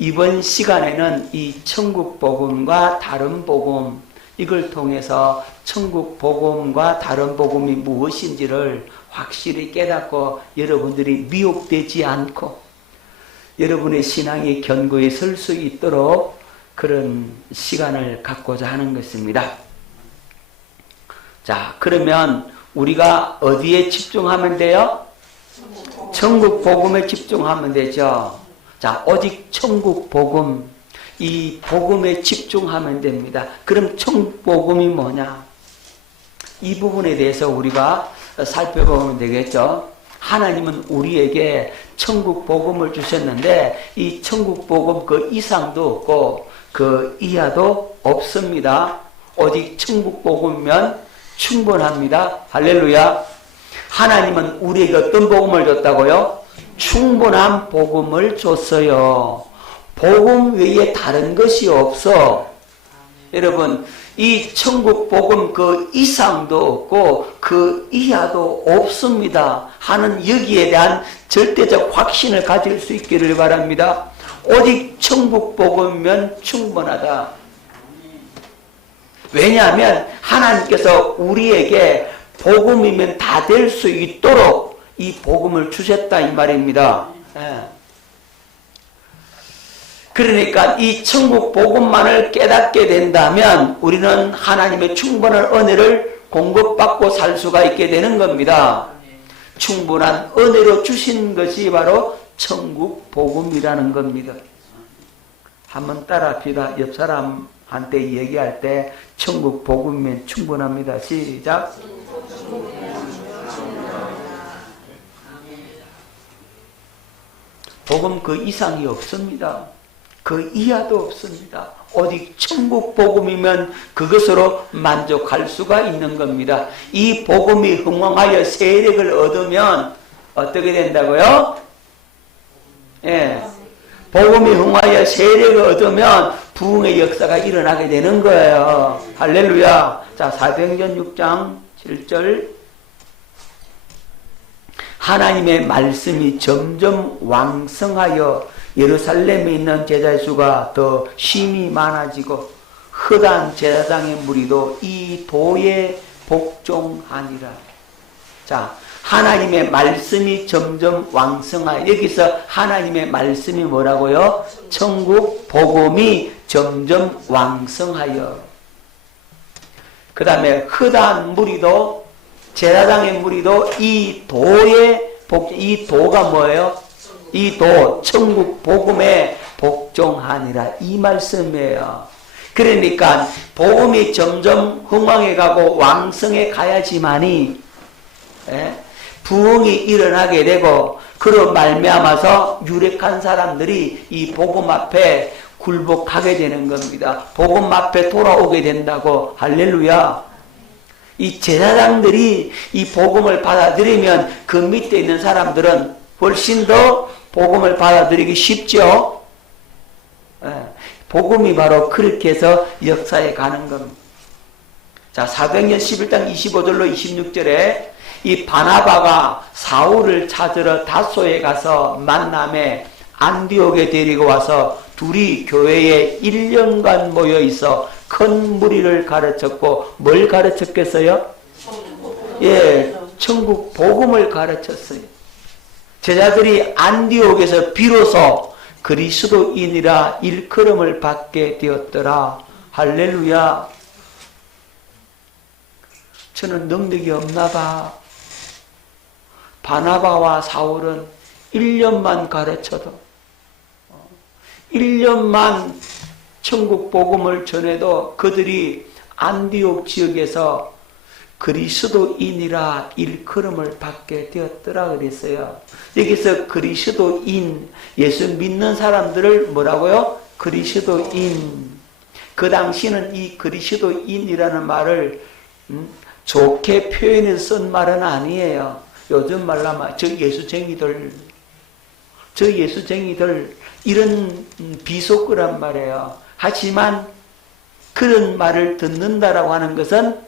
이번 시간에는 이 천국 복음과 다른 복음, 이걸 통해서 천국 복음과 다른 복음이 무엇인지를 확실히 깨닫고 여러분들이 미혹되지 않고 여러분의 신앙이 견고히 설 수 있도록 그런 시간을 갖고자 하는 것입니다. 자, 그러면 우리가 어디에 집중하면 돼요? 천국 복음에 집중하면 되죠. 자, 오직 천국 복음, 이 복음에 집중하면 됩니다. 그럼 천국 복음이 뭐냐? 이 부분에 대해서 우리가 살펴보면 되겠죠. 하나님은 우리에게 천국 복음을 주셨는데 이 천국 복음 그 이상도 없고 그 이하도 없습니다. 오직 천국 복음이면 충분합니다. 할렐루야. 하나님은 우리에게 어떤 복음을 줬다고요? 충분한 복음을 줬어요. 복음 외에 다른 것이 없어. 여러분, 이 천국 복음 그 이상도 없고 그 이하도 없습니다 하는 여기에 대한 절대적 확신을 가질 수 있기를 바랍니다. 오직 천국 복음이면 충분하다. 왜냐하면 하나님께서 우리에게 복음이면 다 될 수 있도록 이 복음을 주셨다 이 말입니다. 그러니까 이 천국 복음만을 깨닫게 된다면 우리는 하나님의 충분한 은혜를 공급받고 살 수가 있게 되는 겁니다. 충분한 은혜로 주신 것이 바로 천국 복음이라는 겁니다. 한번 따라합시다. 옆 사람한테 얘기할 때 천국 복음이면 충분합니다. 시작. 복음 그 이상이 없습니다. 그 이하도 없습니다. 오직 천국 복음이면 그것으로 만족할 수가 있는 겁니다. 이 복음이 흥왕하여 세력을 얻으면 어떻게 된다고요? 예. 복음이 흥하여 세력을 얻으면 부흥의 역사가 일어나게 되는 거예요. 할렐루야. 자, 사도행전 6장 7절. 하나님의 말씀이 점점 왕성하여 예루살렘에 있는 제자의 수가 더 심히 많아지고 흑한 제사장의 무리도 이 도에 복종하니라. 자, 하나님의 말씀이 점점 왕성하여, 여기서 하나님의 말씀이 뭐라고요? 천국 복음이 점점 왕성하여. 그 다음에 흑한 무리도 제사장의 무리도 이 도에 이 도가 뭐예요? 이 도, 천국 복음에 복종하니라. 이 말씀이에요. 그러니까 복음이 점점 흥왕해 가고 왕성해 가야지만이 부흥이 일어나게 되고 그로 말미암아서 유력한 사람들이 이 복음 앞에 굴복하게 되는 겁니다. 복음 앞에 돌아오게 된다고. 할렐루야. 이 제사장들이 이 복음을 받아들이면 그 밑에 있는 사람들은 훨씬 더 복음을 받아들이기 쉽죠. 복음이 바로 그렇게 해서 역사에 가는 겁니다. 자, 사도행전 11장 25절로 26절에 이 바나바가 사울을 찾으러 다소에 가서 만남에 안디옥에 데리고 와서 둘이 교회에 1년간 모여 있어 큰 무리를 가르쳤고 뭘 가르쳤겠어요? 예, 천국 복음을 가르쳤어요. 제자들이 안디옥에서 비로소 그리스도인이라 일컬음을 받게 되었더라. 할렐루야. 저는 능력이 없나 봐. 바나바와 사울은 1년만 가르쳐도 1년만 천국 복음을 전해도 그들이 안디옥 지역에서 그리스도인이라 일컬음을 받게 되었더라 그랬어요. 여기서 그리스도인, 예수 믿는 사람들을 뭐라고요? 그리스도인. 그 당시는 이 그리스도인이라는 말을 좋게 표현해서 쓴 말은 아니에요. 요즘 말로 하면 저 예수쟁이들 이런 비속어란 말이에요. 하지만 그런 말을 듣는다라고 하는 것은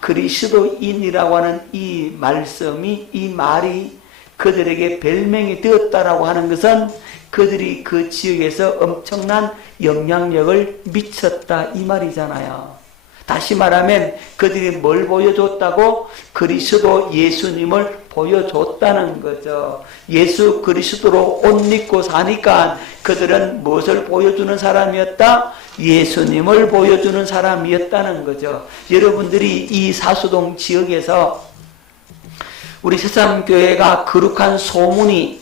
그리스도인이라고 하는 이 말씀이, 이 말이 그들에게 별명이 되었다라고 하는 것은 그들이 그 지역에서 엄청난 영향력을 미쳤다 이 말이잖아요. 다시 말하면 그들이 뭘 보여줬다고? 그리스도 예수님을 보여줬다는 거죠. 예수 그리스도로 옷 입고 사니까 그들은 무엇을 보여주는 사람이었다? 예수님을 보여주는 사람이었다는 거죠. 여러분들이 이 사수동 지역에서 우리 새삼교회가 거룩한 소문이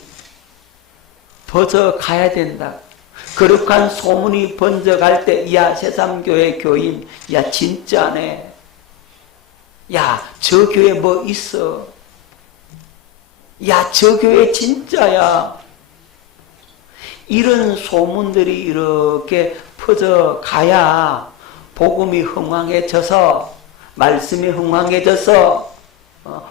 번져가야 된다. 거룩한 소문이 번져갈 때, 야, 새삼교회 교인, 야, 진짜네. 야, 저 교회 뭐 있어. 야, 저 교회 진짜야. 이런 소문들이 이렇게 퍼져가야 복음이 흥황해져서, 말씀이 흥황해져서,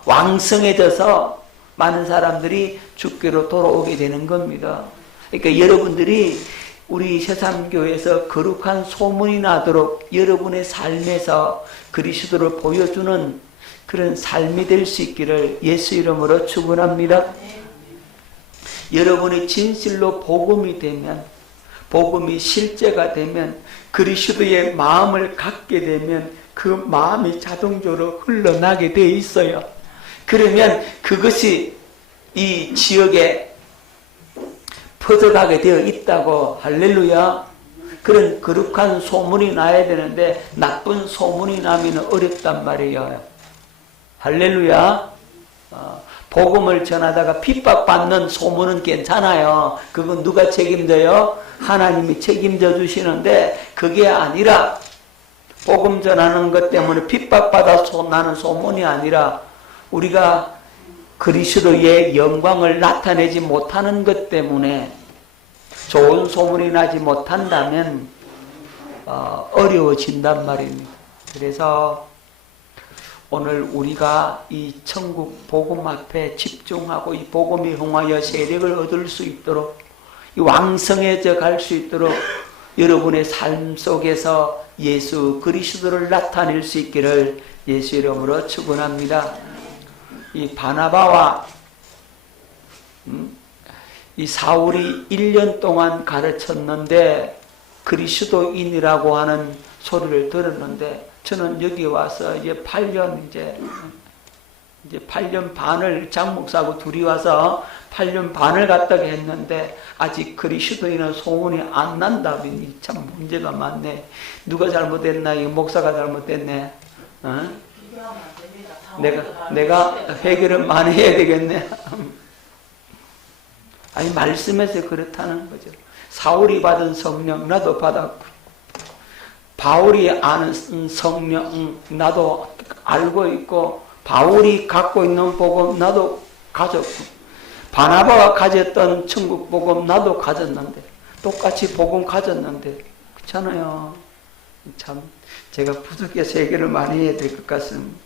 왕성해져서 많은 사람들이 주께로 돌아오게 되는 겁니다. 그러니까 여러분들이 우리 새삼교회에서 거룩한 소문이 나도록 여러분의 삶에서 그리스도를 보여주는 그런 삶이 될 수 있기를 예수 이름으로 축원합니다. 여러분이 진실로 복음이 되면, 복음이 실제가 되면, 그리스도의 마음을 갖게 되면 그 마음이 자동적으로 흘러나게 되어 있어요. 그러면 그것이 이 지역에 퍼져가게 되어 있다고. 할렐루야. 그런 거룩한 소문이 나야 되는데 나쁜 소문이 나면 어렵단 말이에요. 할렐루야. 복음을 전하다가 핍박받는 소문은 괜찮아요. 그건 누가 책임져요? 하나님이 책임져 주시는데 그게 아니라 복음 전하는 것 때문에 핍박받아 나는 소문이 아니라 우리가 그리스도의 영광을 나타내지 못하는 것 때문에 좋은 소문이 나지 못한다면 어려워진단 말입니다. 그래서 오늘 우리가 이 천국 복음 앞에 집중하고 이 복음이 흥하여 세력을 얻을 수 있도록 이 왕성해져 갈 수 있도록 여러분의 삶 속에서 예수 그리스도를 나타낼 수 있기를 예수 이름으로 축원합니다. 이 바나바와 이 사울이 1년 동안 가르쳤는데 그리스도인이라고 하는 소리를 들었는데 저는 여기 와서 이제 8년 이제 8년 반을 장 목사하고 둘이 와서 8년 반을 갔다가 했는데 아직 그리스도인은 소문이 안 난다면 참 문제가 많네. 누가 잘못했나? 이 목사가 잘못됐네. 어? 내가 해결을 많이 해야 되겠네. 아니 말씀에서 그렇다는 거죠. 사울이 받은 성령 나도 받았고 바울이 아는 성령 나도 알고 있고 바울이 갖고 있는 복음 나도 가졌고 바나바가 가졌던 천국 복음 나도 가졌는데 똑같이 복음 가졌는데 그렇잖아요. 참 제가 부족해서 해결을 많이 해야 될 것 같습니다.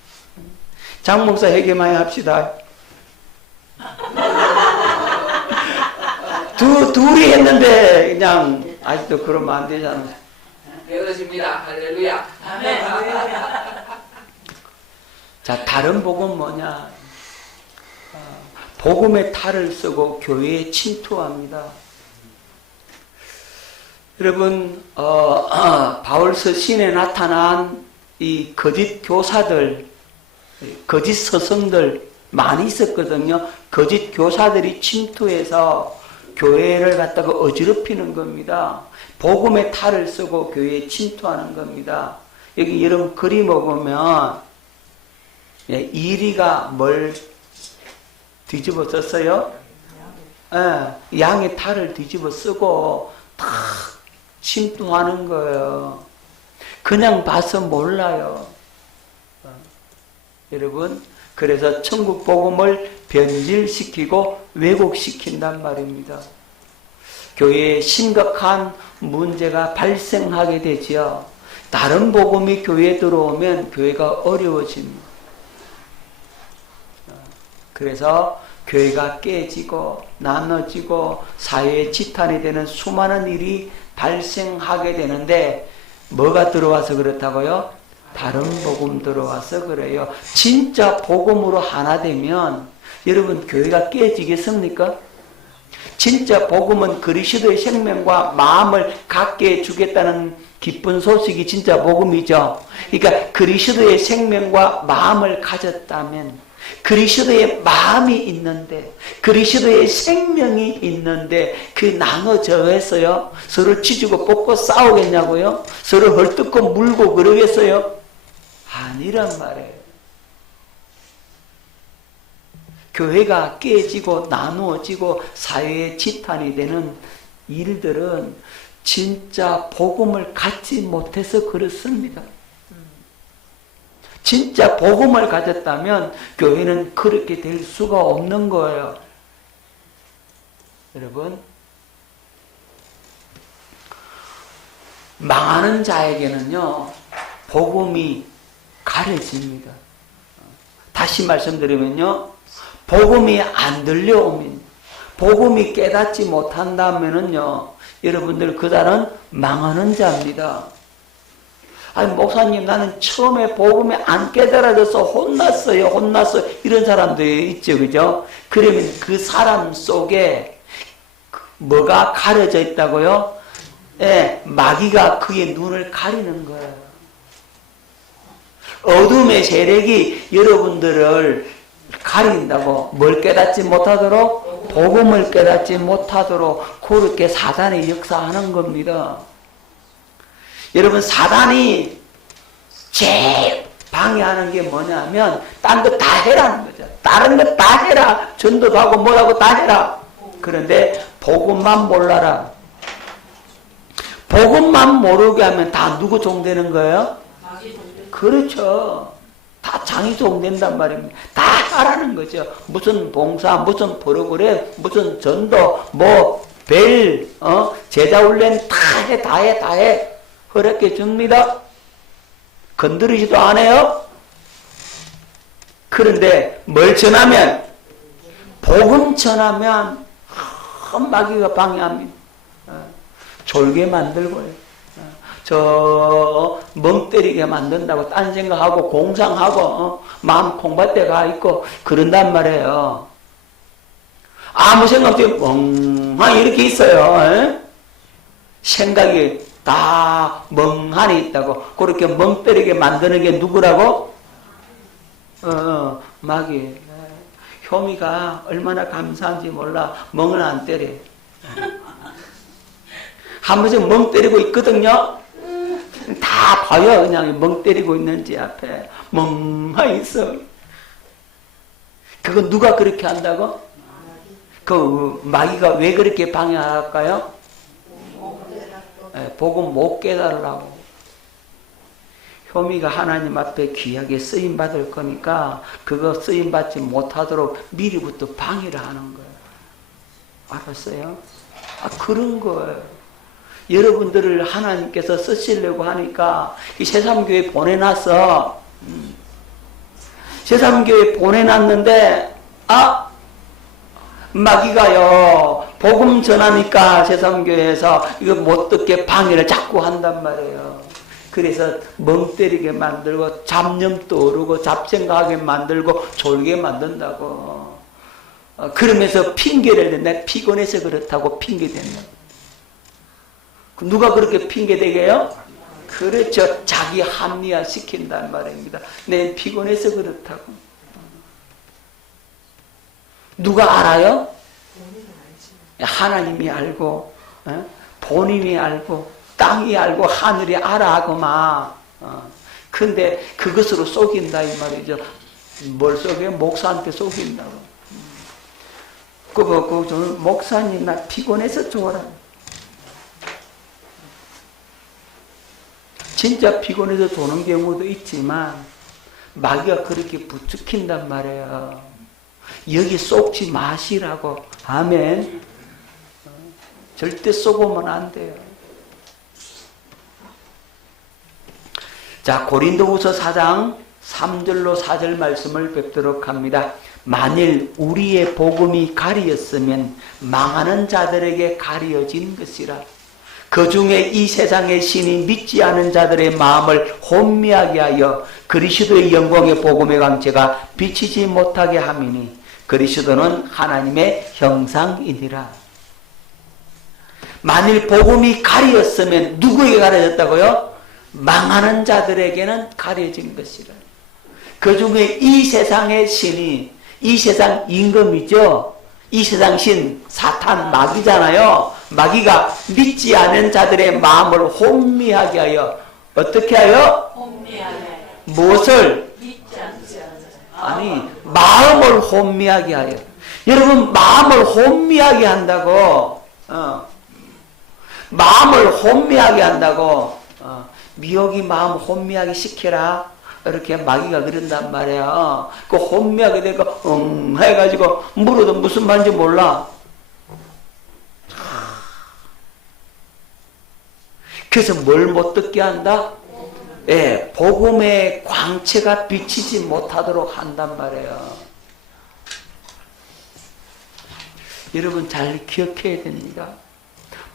장 목사 회개 많이 합시다. 둘이 했는데 그냥 아직도 그러면 안 되잖아요. 그렇습니다. 할렐루야. 아멘. 자, 다른 복음 뭐냐? 복음의 탈을 쓰고 교회에 침투합니다. 여러분, 바울서 신에 나타난 이 거짓 교사들, 거짓 스승들 많이 있었거든요. 거짓 교사들이 침투해서 교회를 갖다가 어지럽히는 겁니다. 복음의 탈을 쓰고 교회에 침투하는 겁니다. 여기 여러분 그림 보면 이리가 뭘 뒤집어 썼어요? 양의 탈을 뒤집어 쓰고 탁 침투하는 거예요. 그냥 봐서 몰라요. 여러분, 그래서 천국 복음을 변질시키고 왜곡시킨단 말입니다. 교회에 심각한 문제가 발생하게 되지요. 다른 복음이 교회에 들어오면 교회가 어려워집니다. 그래서 교회가 깨지고 나눠지고 사회의 지탄이 되는 수많은 일이 발생하게 되는데 뭐가 들어와서 그렇다고요? 다른 복음 들어와서 그래요. 진짜 복음으로 하나 되면 여러분 교회가 깨지겠습니까? 진짜 복음은 그리스도의 생명과 마음을 갖게 해주겠다는 기쁜 소식이 진짜 복음이죠. 그러니까 그리스도의 생명과 마음을 가졌다면, 그리스도의 마음이 있는데, 그리스도의 생명이 있는데 그 나눠져서요 서로 치주고 뽑고 싸우겠냐고요? 서로 헐뜯고 물고 그러겠어요? 아니란 말이에요. 교회가 깨지고 나누어지고 사회의 지탄이 되는 일들은 진짜 복음을 갖지 못해서 그렇습니다. 진짜 복음을 가졌다면 교회는 그렇게 될 수가 없는 거예요. 여러분, 망하는 자에게는요 복음이 가려집니다. 다시 말씀드리면요, 복음이 안 들려오면, 복음이 깨닫지 못한다면은요, 여러분들 그 자는 망하는 자입니다. 아니 목사님, 나는 처음에 복음이 안 깨달아져서 혼났어요. 이런 사람들이 있죠, 그죠? 그러면 그 사람 속에 뭐가 가려져 있다고요? 예, 마귀가 그의 눈을 가리는 거예요. 어둠의 세력이 여러분들을 가린다고. 뭘 깨닫지 못하도록? 복음을 깨닫지 못하도록 그렇게 사단이 역사하는 겁니다. 여러분, 사단이 제일 방해하는 게 뭐냐면 딴 거 다 해라는 거죠. 다른 거 다 해라. 전도도 하고 뭐라고 다 해라. 그런데 복음만 몰라라. 복음만 모르게 하면 다 누구 종되는 거예요? 그렇죠. 다 장이종 된단 말입니다. 다 하라는 거죠. 무슨 봉사, 무슨 프로그램, 무슨 전도, 제자 훈련 다 해. 허락해 줍니다. 건드리지도 않아요. 그런데 뭘 전하면, 복음 전하면 마귀가 방해합니다. 졸게 만들고요. 멍 때리게 만든다고 딴 생각하고 공상하고 마음 콩밭에 가 있고 그런단 말이에요. 아무 생각 없이 멍하니 이렇게 있어요. 생각이 다 멍하니 있다고. 그렇게 멍 때리게 만드는 게 누구라고? 마귀. 효미가 얼마나 감사한지 몰라. 멍을 안 때려. 한 번씩 멍 때리고 있거든요. 다 봐요. 그냥 멍 때리고 있는지 앞에 멍하니 있어. 그거 누가 그렇게 한다고? 그 마귀가 왜 그렇게 방해할까요? 복음 못 깨달으라고. 효미가 하나님 앞에 귀하게 쓰임 받을 거니까 그거 쓰임 받지 못하도록 미리부터 방해를 하는 거예요. 알았어요? 그런 거예요. 여러분들을 하나님께서 쓰시려고 하니까 이 새삼교회 보내놨어. 새삼교회 보내놨는데 마귀가요 복음 전하니까 새삼교회에서 이거 못 듣게 방해를 자꾸 한단 말이에요. 그래서 멍 때리게 만들고 잡념도 오르고 잡생각하게 만들고 졸게 만든다고. 그러면서 핑계를 댄다. 피곤해서 그렇다고 핑계댄다. 누가 그렇게 핑계대게 해요? 그렇죠. 자기 합리화 시킨단 말입니다. 내 피곤해서 그렇다고. 누가 알아요? 하나님이 알고, 본인이 알고, 땅이 알고, 하늘이 알아하고만. 근데 그것으로 속인다 이 말이죠. 뭘 속여요? 목사한테 속인다고. 저는 목사님 나 피곤해서 좋아라. 진짜 피곤해서 도는 경우도 있지만 마귀가 그렇게 부추긴단 말이에요. 여기 속지 마시라고. 아멘. 절대 쏘고면 안 돼요. 자, 고린도후서 4장 3절로 4절 말씀을 뵙도록 합니다. 만일 우리의 복음이 가리었으면 망하는 자들에게 가리어진 것이라. 그 중에 이 세상의 신이 믿지 않은 자들의 마음을 혼미하게 하여 그리스도의 영광의 복음의 광채가 비치지 못하게 함이니 그리스도는 하나님의 형상이니라. 만일 복음이 가려졌으면 누구에게 가려졌다고요? 망하는 자들에게는 가려진 것이라. 그 중에 이 세상의 신이, 이 세상 임금이죠. 이 세상 신 사탄 마귀잖아요. 마귀가 믿지 않은 자들의 마음을 혼미하게 하여 어떻게 하여? 혼미하게. 무엇을? 믿지 않지 아니 마음을 혼미하게 하여. 여러분 마음을 혼미하게 한다고 마음을 혼미하게 한다고 미혹이 마음 혼미하게 시켜라 이렇게 마귀가 그런단 말이야. 그 혼미하게 되고 해가지고 물어도 무슨 말인지 몰라. 그래서 뭘 못 듣게 한다? 예, 복음의 광채가 비치지 못하도록 한단 말이에요. 여러분 잘 기억해야 됩니다.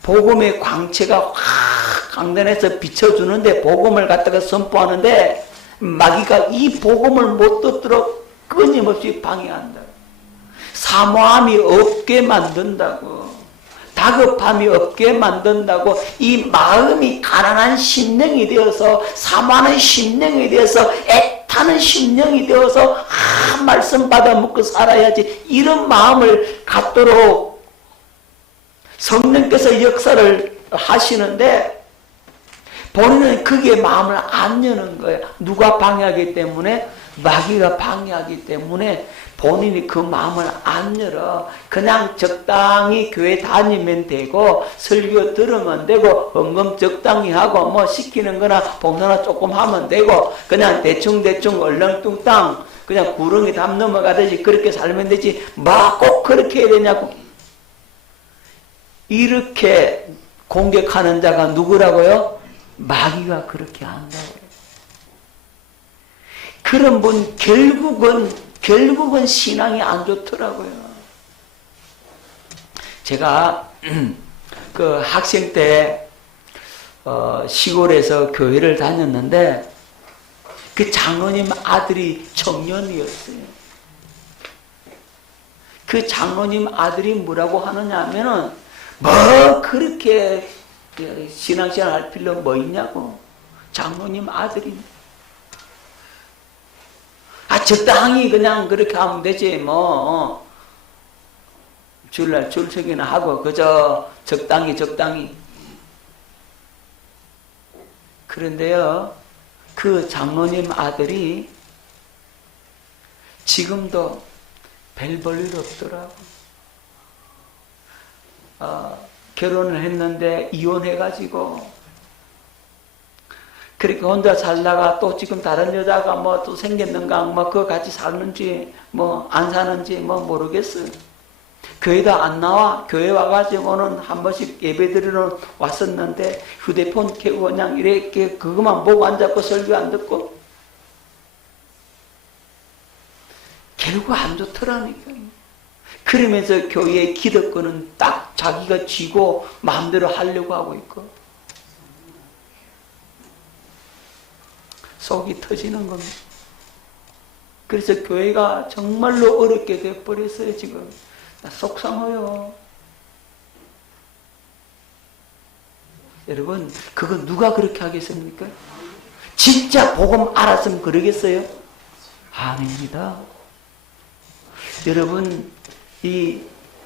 복음의 광채가 확 강단에서 비춰주는데 복음을 갖다가 선포하는데 마귀가 이 복음을 못 듣도록 끊임없이 방해한다. 사모함이 없게 만든다고. 다급함이 없게 만든다고. 이 마음이 가난한 심령이 되어서 사모하는 심령이 되어서 애타는 심령이 되어서 말씀 받아 먹고 살아야지 이런 마음을 갖도록 성령께서 역사를 하시는데 본인은 그게 마음을 안 여는 거예요. 누가 방해하기 때문에? 마귀가 방해하기 때문에 본인이 그 마음을 안 열어. 그냥 적당히 교회 다니면 되고 설교 들으면 되고 헌금 적당히 하고 뭐 시키는 거나 봉사나 조금 하면 되고 그냥 대충대충 얼렁뚱땅 그냥 구렁이 담 넘어가듯이 그렇게 살면 되지 막 꼭 그렇게 해야 되냐고. 이렇게 공격하는 자가 누구라고요? 마귀가 그렇게 한다고요. 그런 분 결국은 신앙이 안 좋더라고요. 제가 그 학생 때 시골에서 교회를 다녔는데 그 장로님 아들이 청년이었어요. 그 장로님 아들이 뭐라고 하느냐 하면은 뭐 그렇게 신앙생활 할 필요 뭐 있냐고. 장로님 아들이 적당히 그냥 그렇게 하면 되지 뭐 주일날 출석이나 하고 그저 적당히 그런데요 그 장로님 아들이 지금도 별 볼 일 없더라고. 결혼을 했는데 이혼해가지고 그렇게 혼자 살다가 또 지금 다른 여자가 뭐 또 생겼는가 뭐 그거 같이 사는지 뭐 안 사는지 뭐 모르겠어요. 교회도 안 나와. 교회 와가지고는 한 번씩 예배 드리러 왔었는데 휴대폰 켜고 그냥 이렇게 그것만 보고 앉았고 설교 안 듣고 결국 안 좋더라니까요. 그러면서 교회의 기득권은 딱 자기가 쥐고 마음대로 하려고 하고 있고 속이 터지는 겁니다. 그래서 교회가 정말로 어렵게 돼버렸어요. 지금 속상해요. 여러분 그건 누가 그렇게 하겠습니까? 진짜 복음 알았으면 그러겠어요? 아닙니다. 여러분 이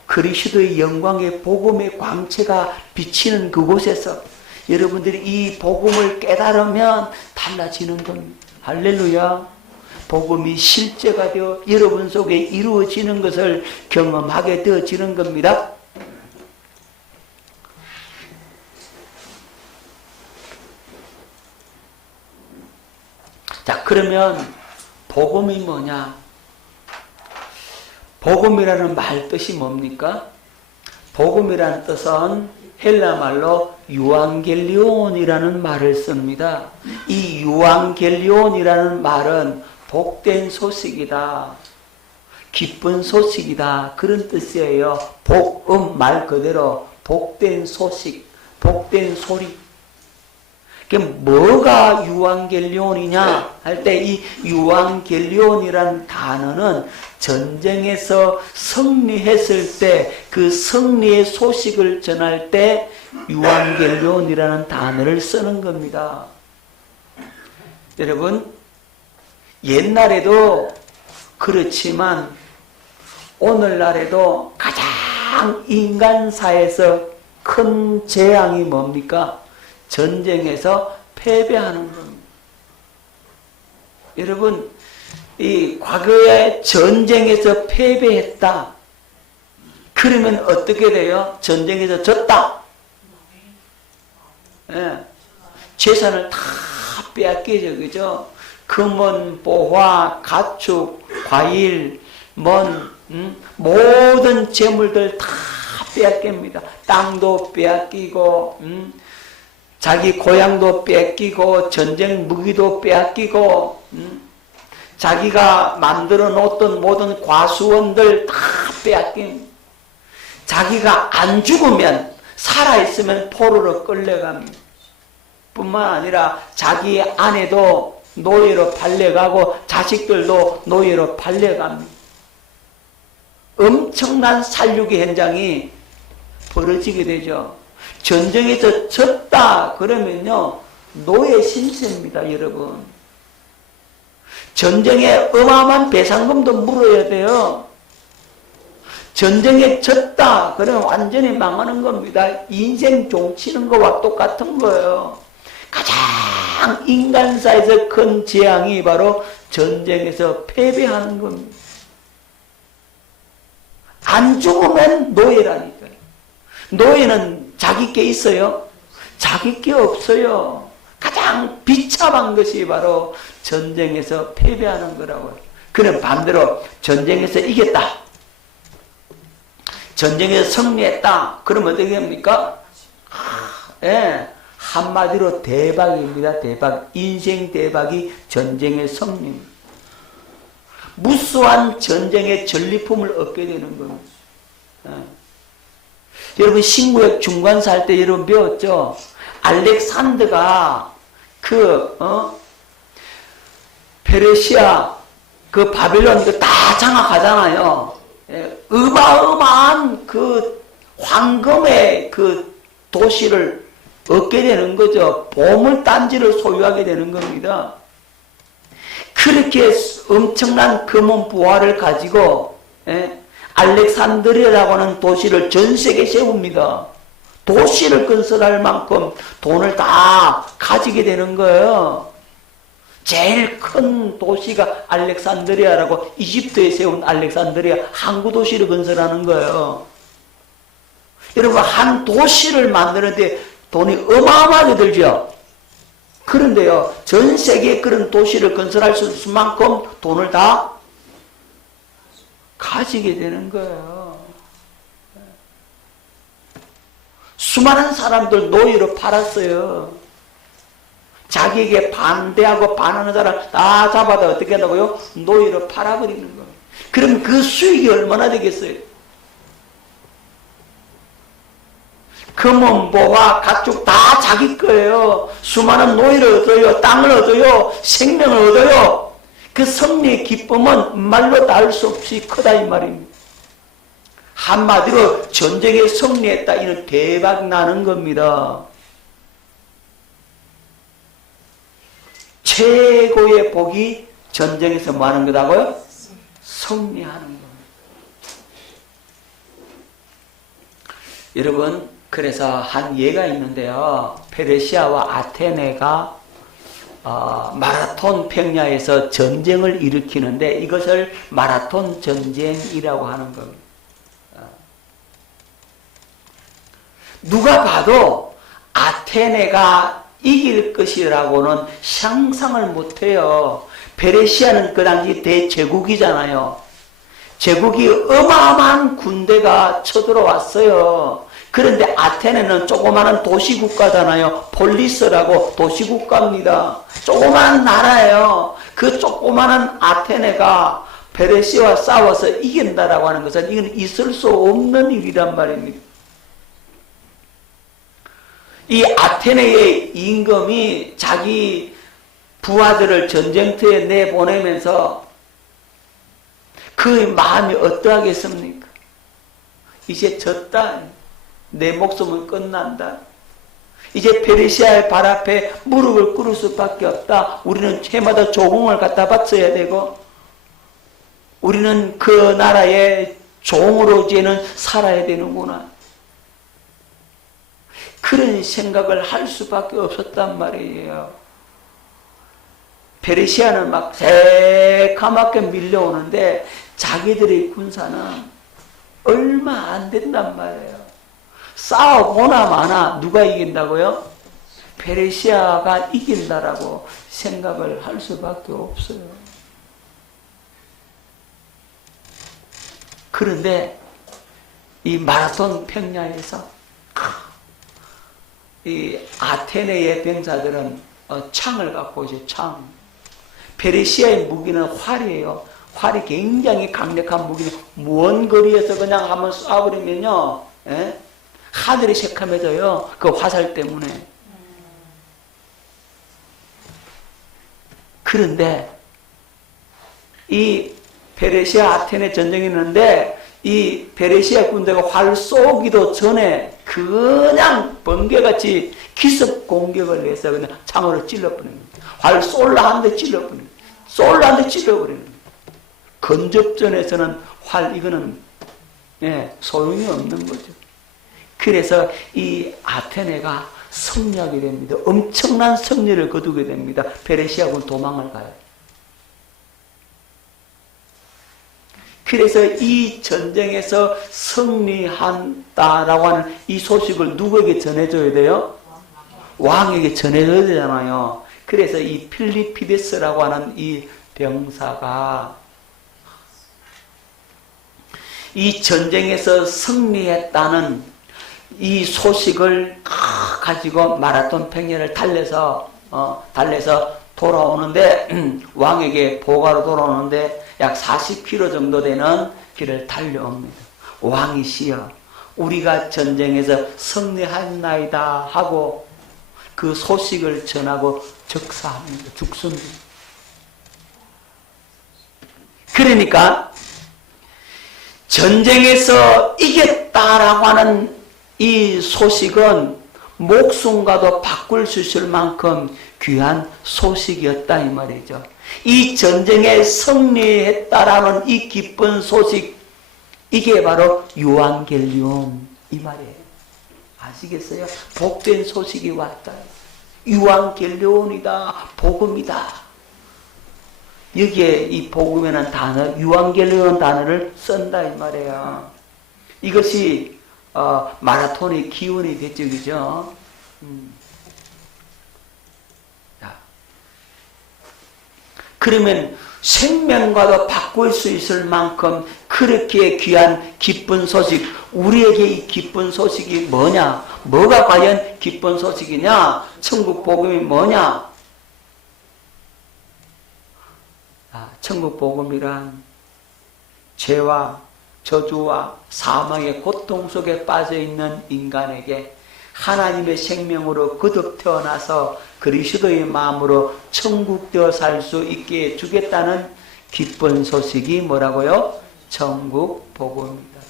그리스도의 영광의 복음의 광채가 비치는 그곳에서 여러분들이 이 복음을 깨달으면 달라지는 겁니다. 할렐루야. 복음이 실제가 되어 여러분 속에 이루어지는 것을 경험하게 되어지는 겁니다. 자, 그러면 복음이 뭐냐? 복음이라는 말 뜻이 뭡니까? 복음이라는 뜻은 헬라 말로 유앙겔리온이라는 말을 씁니다. 이 유앙겔리온이라는 말은 복된 소식이다. 기쁜 소식이다. 그런 뜻이에요. 복음 말 그대로 복된 소식, 복된 소리. 그럼 뭐가 유앙겔리온이냐 할 때 이 유앙겔리온이라는 단어는 전쟁에서 승리했을 때 그 승리의 소식을 전할 때 유앙겔리온이라는 단어를 쓰는 겁니다. 여러분, 옛날에도 그렇지만 오늘날에도 가장 인간사에서 큰 재앙이 뭡니까? 전쟁에서 패배하는 겁니다. 여러분, 이 과거에 전쟁에서 패배했다. 그러면 어떻게 돼요? 전쟁에서 졌다. 예, 재산을 다 빼앗기죠, 그죠? 금은, 보화, 가축, 과일, 모든 재물들 다 빼앗깁니다. 땅도 빼앗기고, 자기 고향도 뺏기고, 전쟁 무기도 빼앗기고, 자기가 만들어 놓던 모든 과수원들 다 빼앗깁니다. 자기가 안 죽으면, 살아있으면 포로로 끌려갑니다. 뿐만 아니라 자기 아내도 노예로 팔려가고 자식들도 노예로 팔려갑니다. 엄청난 살육의 현장이 벌어지게 되죠. 전쟁에서 졌다 그러면요, 노예 신세입니다, 여러분. 전쟁에 어마어마한 배상금도 물어야 돼요. 전쟁에 졌다 그러면 완전히 망하는 겁니다. 인생 종치는 거와 똑같은 거예요. 가장 인간사에서 큰 재앙이 바로 전쟁에서 패배하는 겁니다. 안 죽으면 노예라니까요. 노예는 자기 게 있어요? 자기 게 없어요. 가장 비참한 것이 바로 전쟁에서 패배하는 거라고요. 그는 반대로 전쟁에서 이겼다. 전쟁에서 승리했다. 그러면 어떻게 합니까? 예, 한마디로 대박입니다. 대박. 인생 대박이 전쟁의 승리입니다. 무수한 전쟁의 전리품을 얻게 되는 겁니다. 예. 여러분, 신구약 중간사 할 때 여러분 배웠죠? 알렉산더가 페르시아, 바벨론 다 장악하잖아요. 예, 어마어마한 황금의 도시를 얻게 되는 거죠. 보물단지를 소유하게 되는 겁니다. 그렇게 엄청난 금은 부하를 가지고, 예, 알렉산드리아라고 하는 도시를 전 세계에 세웁니다. 도시를 건설할 만큼 돈을 다 가지게 되는 거예요. 제일 큰 도시가 알렉산드리아라고, 이집트에 세운 알렉산드리아 항구 도시를 건설하는 거예요. 여러분, 한 도시를 만드는데 돈이 어마어마하게 들죠. 그런데요, 전 세계에 그런 도시를 건설할 수 있을 만큼 돈을 다 가지게 되는 거예요. 수많은 사람들 노예로 팔았어요. 자기에게 반대하고 반하는 사람 다 잡아다 어떻게 한다고요? 노예로 팔아버리는 거예요. 그럼 그 수익이 얼마나 되겠어요? 금은, 보화, 가축 다 자기 거예요. 수많은 노예를 얻어요. 땅을 얻어요. 생명을 얻어요. 그 승리의 기쁨은 말로 다 할 수 없이 크다 이 말입니다. 한마디로 전쟁에 승리했다, 이는 대박 나는 겁니다. 최고의 복이 전쟁에서 뭐 하는 거다고요? 승리하는 겁니다. 여러분, 그래서 한 예가 있는데요. 페르시아와 아테네가 마라톤 평야에서 전쟁을 일으키는데 이것을 마라톤 전쟁이라고 하는 겁니다. 누가 봐도 아테네가 이길 것이라고는 상상을 못해요. 페르시아는 그 당시 대제국이잖아요. 제국이 어마어마한 군대가 쳐들어왔어요. 그런데 아테네는 조그마한 도시국가잖아요. 폴리스라고 도시국가입니다. 조그마한 나라예요. 그 조그마한 아테네가 페르시아와 싸워서 이긴다라고 하는 것은 이건 있을 수 없는 일이란 말입니다. 이 아테네의 임금이 자기 부하들을 전쟁터에 내보내면서 그 마음이 어떠하겠습니까? 이제 졌다. 내 목숨은 끝난다. 이제 페르시아의 발 앞에 무릎을 꿇을 수밖에 없다. 우리는 해마다 조공을 갖다 바쳐야 되고 우리는 그 나라의 종으로 이제는 살아야 되는구나. 그런 생각을 할 수밖에 없었단 말이에요. 페르시아는 막 새카맣게 밀려오는데 자기들의 군사는 얼마 안 된단 말이에요. 싸워보나 마나 누가 이긴다고요? 페르시아가 이긴다라고 생각을 할 수밖에 없어요. 그런데 이 마라톤 평야에서 이 아테네의 병사들은 창을 갖고 오죠. 창. 페르시아의 무기는 활이에요. 활이 굉장히 강력한 무기는 먼 거리에서 그냥 한번 쏴버리면요, 예? 하늘이 새카매져요. 그 화살 때문에. 그런데 이 페르시아 아테네 전쟁이 있는데 이 페르시아 군대가 활 쏘기도 전에 그냥 번개같이 기습 공격을 해서 그냥 창으로 찔러버리는 거예요. 활 쏠라 하는데 찔러버리는 거예요. 쏠라 하는데 찔러버리는 거예요. 건접전에서는 활 이거는 소용이 없는 거죠. 그래서 이 아테네가 승리하게 됩니다. 엄청난 승리를 거두게 됩니다. 페르시아군 도망을 가요. 그래서 이 전쟁에서 승리한다라고 하는 이 소식을 누구에게 전해줘야 돼요? 왕에게 전해줘야 되잖아요. 그래서 이 필리피데스라고 하는 이 병사가 이 전쟁에서 승리했다는 이 소식을 가지고 마라톤 평야를 달래서 돌아오는데 왕에게 보고하러 돌아오는데 약 40km 정도 되는 길을 달려옵니다. 왕이시여 우리가 전쟁에서 승리하였나이다 하고 그 소식을 전하고 즉사합니다. 죽습니다. 그러니까 전쟁에서 이겼다라고 하는 이 소식은 목숨과도 바꿀 수 있을 만큼 귀한 소식이었다 이 말이죠. 이 전쟁에 승리했다라는 이 기쁜 소식, 이게 바로 유앙겔리온 이 말이에요. 아시겠어요? 복된 소식이 왔다. 유앙겔리온이다. 복음이다. 여기에 이 복음이라는 단어, 유앙겔리온 단어를 쓴다 이 말이에요. 이것이 마라톤의 기원이 됐죠, 그죠? 그러면 생명과도 바꿀 수 있을 만큼 그렇게 귀한 기쁜 소식, 우리에게 이 기쁜 소식이 뭐냐? 뭐가 과연 기쁜 소식이냐? 천국 복음이 뭐냐? 천국 복음이란 죄와 저주와 사망의 고통 속에 빠져있는 인간에게 하나님의 생명으로 거듭 태어나서 그리스도의 마음으로 천국 되어 살 수 있게 주겠다는 기쁜 소식이 뭐라고요? 천국 복음입니다.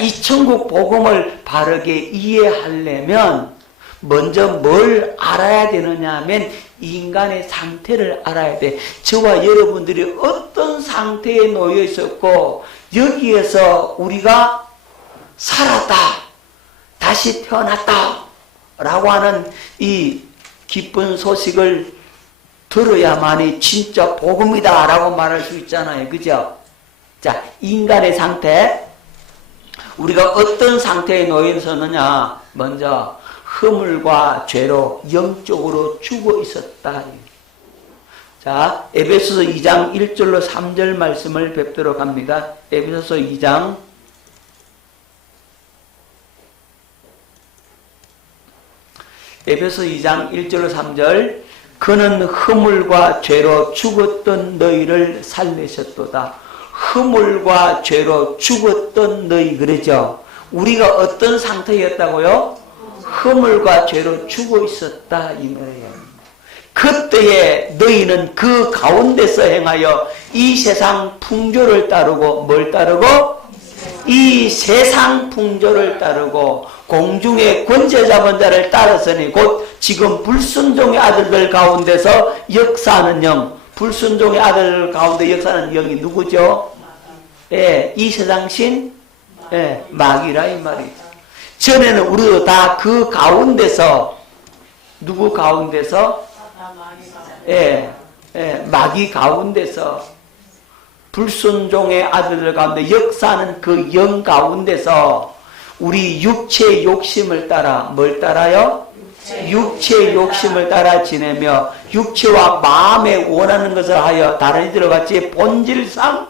이 천국 복음을 바르게 이해하려면 먼저 뭘 알아야 되느냐 하면 인간의 상태를 알아야 돼. 저와 여러분들이 어떤 상태에 놓여 있었고 여기에서 우리가 살았다, 다시 태어났다 라고 하는 이 기쁜 소식을 들어야만이 진짜 복음이다 라고 말할 수 있잖아요. 그죠? 자, 인간의 상태, 우리가 어떤 상태에 놓여 있었느냐. 먼저 허물과 죄로 영적으로 죽어 있었다. 자, 에베소서 2장 1절로 3절 말씀을 뵙도록 합니다. 에베소서 2장 1절로 3절. 그는 허물과 죄로 죽었던 너희를 살리셨도다. 허물과 죄로 죽었던 너희, 그러죠. 우리가 어떤 상태였다고요? 허물과 죄로 죽어 있었다 이 말이에요. 그때에 너희는 그 가운데서 행하여 이 세상 풍조를 따르고 뭘 따르고? 이 세상 풍조를 따르고 공중의 권세 잡은 자를 따랐으니 곧 지금 불순종의 아들들 가운데서 역사하는 영, 불순종의 아들 가운데 역사하는 영이 누구죠? 예, 이 세상 신? 예, 마귀라 이 말이에요. 전에는 우리도 다 그 가운데서 누구 가운데서? 예, 예, 마귀 가운데서 불순종의 아들들 가운데 역사하는 그 영 가운데서 우리 육체의 욕심을 따라 뭘 따라요? 육체의 욕심을 따라 지내며 육체와 마음에 원하는 것을 하여 다른 이들과 같이 본질상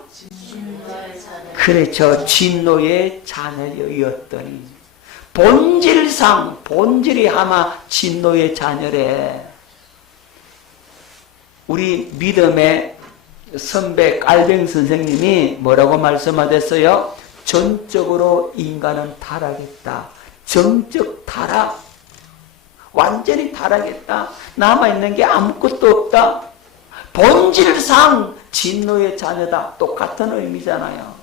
그렇죠. 진노의 자녀였더니 본질상 본질이 아마 진노의 자녀래. 우리 믿음의 선배 깔뱅 선생님이 뭐라고 말씀하셨어요? 전적으로 인간은 타락했다. 정적 타락. 완전히 타락했다. 남아있는 게 아무것도 없다. 본질상 진노의 자녀다. 똑같은 의미잖아요.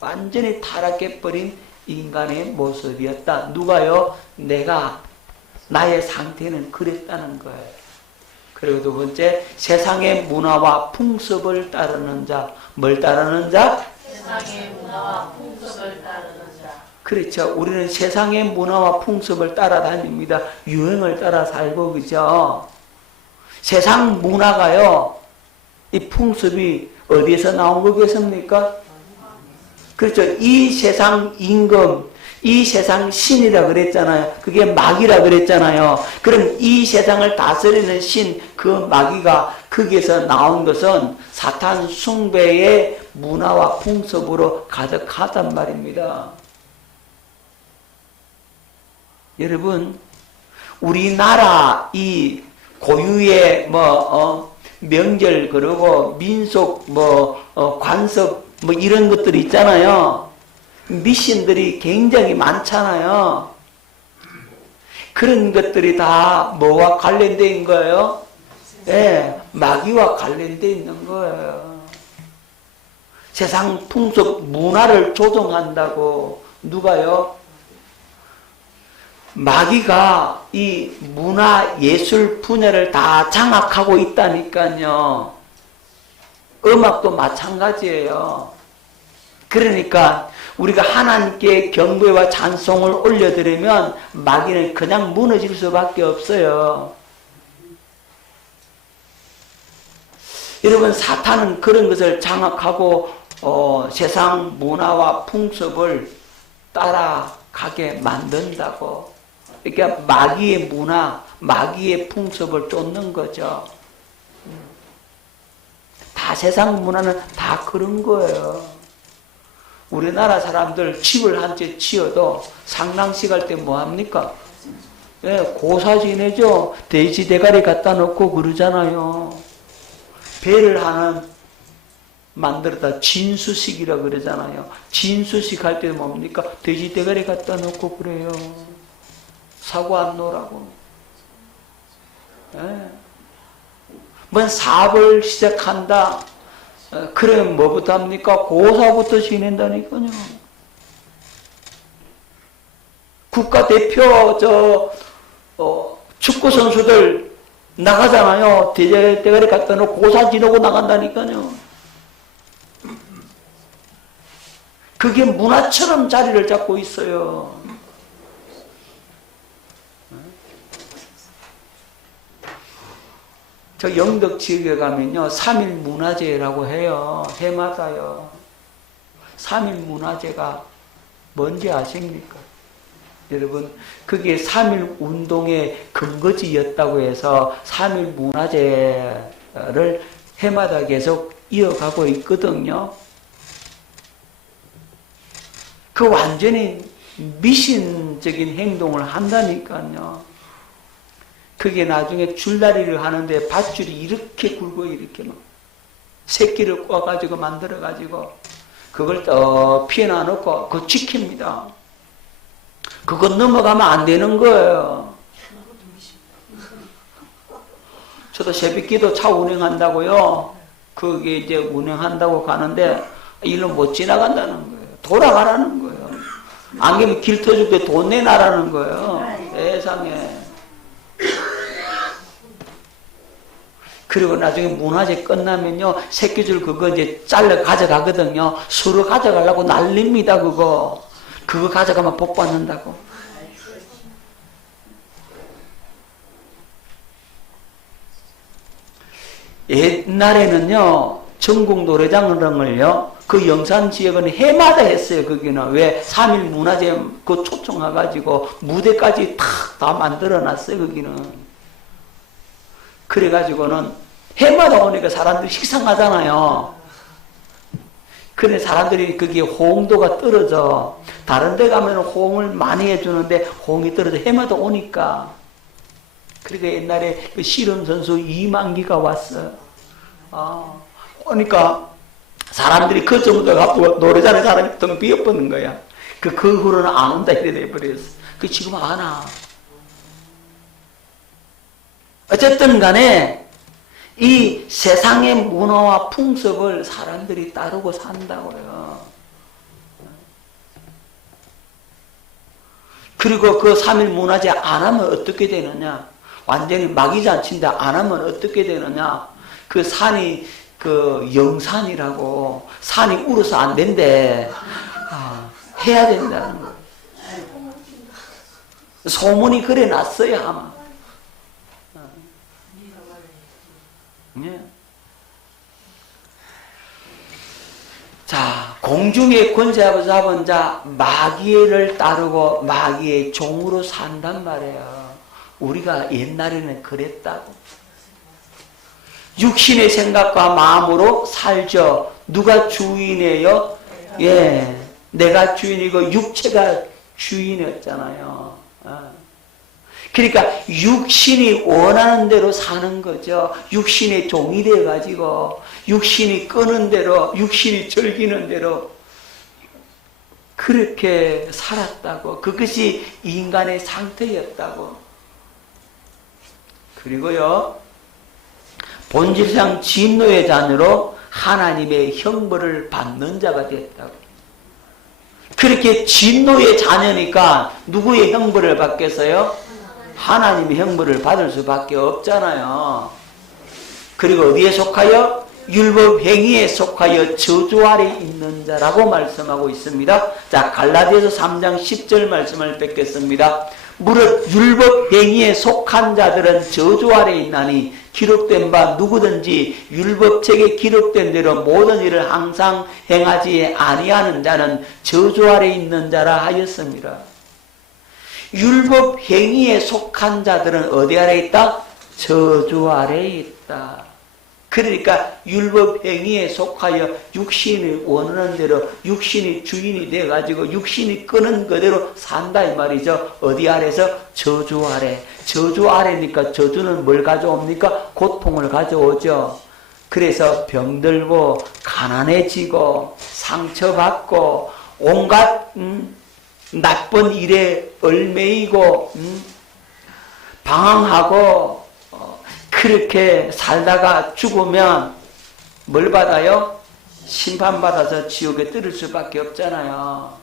완전히 타락해버린 인간의 모습이었다. 누가요? 내가 나의 상태는 그랬다는 거예요. 그리고 두 번째, 세상의 문화와 풍습을 따르는 자. 뭘 따르는 자? 세상의 문화와 풍습을 따르는 자. 그렇죠. 우리는 세상의 문화와 풍습을 따라다닙니다. 유행을 따라 살고, 그죠? 세상 문화가요, 이 풍습이 어디에서 나온 거겠습니까? 그렇죠. 이 세상 임금, 이 세상 신이라 그랬잖아요. 그게 마귀라 그랬잖아요. 그럼 이 세상을 다스리는 신, 그 마귀가 거기에서 나온 것은 사탄 숭배의 문화와 풍습으로 가득하단 말입니다. 여러분, 우리나라 이 고유의 명절 그리고 민속 관습 이런 것들이 있잖아요. 미신들이 굉장히 많잖아요. 그런 것들이 다 뭐와 관련되어 있는 거예요? 예, 마귀와 관련되어 있는 거예요. 세상 풍습 문화를 조종한다고 누가요? 마귀가 이 문화 예술 분야를 다 장악하고 있다니까요. 음악도 마찬가지예요. 그러니까 우리가 하나님께 경배와 찬송을 올려드리면 마귀는 그냥 무너질 수밖에 없어요. 여러분, 사탄은 그런 것을 장악하고 세상 문화와 풍습을 따라가게 만든다고. 그러니까 마귀의 문화, 마귀의 풍습을 쫓는 거죠. 다 세상 문화는 다 그런 거예요. 우리나라 사람들 집을 한 채 지어도 상랑식 할 때 뭐합니까? 예, 고사 지내죠. 돼지 대가리 갖다 놓고 그러잖아요. 배를 하나 만들었다 진수식이라 그러잖아요. 진수식 할 때 뭡니까? 돼지 대가리 갖다 놓고 그래요. 사고 안 놓으라고. 예. 뭔 사업을 시작한다. 그럼 뭐부터 합니까? 고사부터 지낸다니까요. 국가대표 축구 선수들 나가잖아요. 대가리 갖다 놓고 고사 지내고 나간다니까요. 그게 문화처럼 자리를 잡고 있어요. 저 영덕 지역에 가면요, 3일 문화제라고 해요. 해마다요. 3일 문화제가 뭔지 아십니까? 여러분, 그게 3일 운동의 근거지였다고 해서 3일 문화제를 해마다 계속 이어가고 있거든요. 그 완전히 미신적인 행동을 한다니까요. 그게 나중에 줄다리를 하는데 밧줄이 이렇게 굵고 이렇게 막 새끼를 꼬아가지고 만들어가지고 그걸 또 피해놔 놓고 그거 지킵니다. 그건 넘어가면 안 되는 거예요. 저도 새벽기도 차 운행한다고요. 그게 이제 운행한다고 가는데 일로 못 지나간다는 거예요. 돌아가라는 거예요. 안 그러면 길 터줄 때 돈 내놔라는 거예요. 세상에. 그리고 나중에 문화재 끝나면요, 새끼줄 그거 이제 잘라 가져가거든요. 서로 가져가려고 난립니다, 그거. 그거 가져가면 복 받는다고. 옛날에는요, 전국 노래장을요, 그 영산 지역은 해마다 했어요, 거기는. 왜? 3.1 문화재 그 초청해가지고 무대까지 다 만들어 놨어요, 거기는. 그래가지고는 해마다 오니까 사람들이 식상하잖아요. 근데 사람들이 거기에 호응도가 떨어져. 다른 데 가면 호응을 많이 해주는데 호응이 떨어져. 해마다 오니까. 그러니까 옛날에 그 씨름 선수 이만기가 왔어요. 오니까 사람들이 그 정도 갖고 노래자는 사람이 등 비어버는 거야. 그 후로는 안 온다 이래 돼버렸어. 그 지금 안 와. 어쨌든 간에 이 세상의 문화와 풍습을 사람들이 따르고 산다고요. 그리고 그 3.1 문화재 안 하면 어떻게 되느냐? 완전히 마귀잔치인데 안 하면 어떻게 되느냐? 그 산이 그 영산이라고 산이 울어서 안 된대. 해야 된다는 거예요. 소문이 그래 놨어요 아마. 예. 자, 공중의 권세하고 잡은 자 마귀를 따르고 마귀의 종으로 산단 말이에요. 우리가 옛날에는 그랬다고. 육신의 생각과 마음으로 살죠. 누가 주인이에요? 예, 내가 주인이고 육체가 주인이었잖아요. 그러니까 육신이 원하는 대로 사는 거죠. 육신의 종이 돼가지고 육신이 끄는 대로, 육신이 즐기는 대로 그렇게 살았다고. 그것이 인간의 상태였다고. 그리고요, 본질상 진노의 자녀로 하나님의 형벌을 받는 자가 됐다고. 그렇게 진노의 자녀니까 누구의 형벌을 받겠어요? 하나님의 형벌을 받을 수밖에 없잖아요. 그리고 어디에 속하여? 율법 행위에 속하여 저주 아래 있는 자라고 말씀하고 있습니다. 자, 갈라디아서 3장 10절 말씀을 뵙겠습니다. 무릇 율법 행위에 속한 자들은 저주 아래 있나니 기록된 바 누구든지 율법책에 기록된 대로 모든 일을 항상 행하지 아니하는 자는 저주 아래 있는 자라 하였습니다. 율법 행위에 속한 자들은 어디 아래 있다? 저주 아래 있다. 그러니까 율법 행위에 속하여 육신이 원하는 대로 육신이 주인이 돼가지고 육신이 끄는 그대로 산다 이 말이죠. 어디 아래서? 저주 아래. 저주 아래니까 저주는 뭘 가져옵니까? 고통을 가져오죠. 그래서 병들고 가난해지고 상처받고 온갖 나쁜 일에 얽매이고 방황하고 그렇게 살다가 죽으면 뭘 받아요? 심판받아서 지옥에 떨어질 수밖에 없잖아요.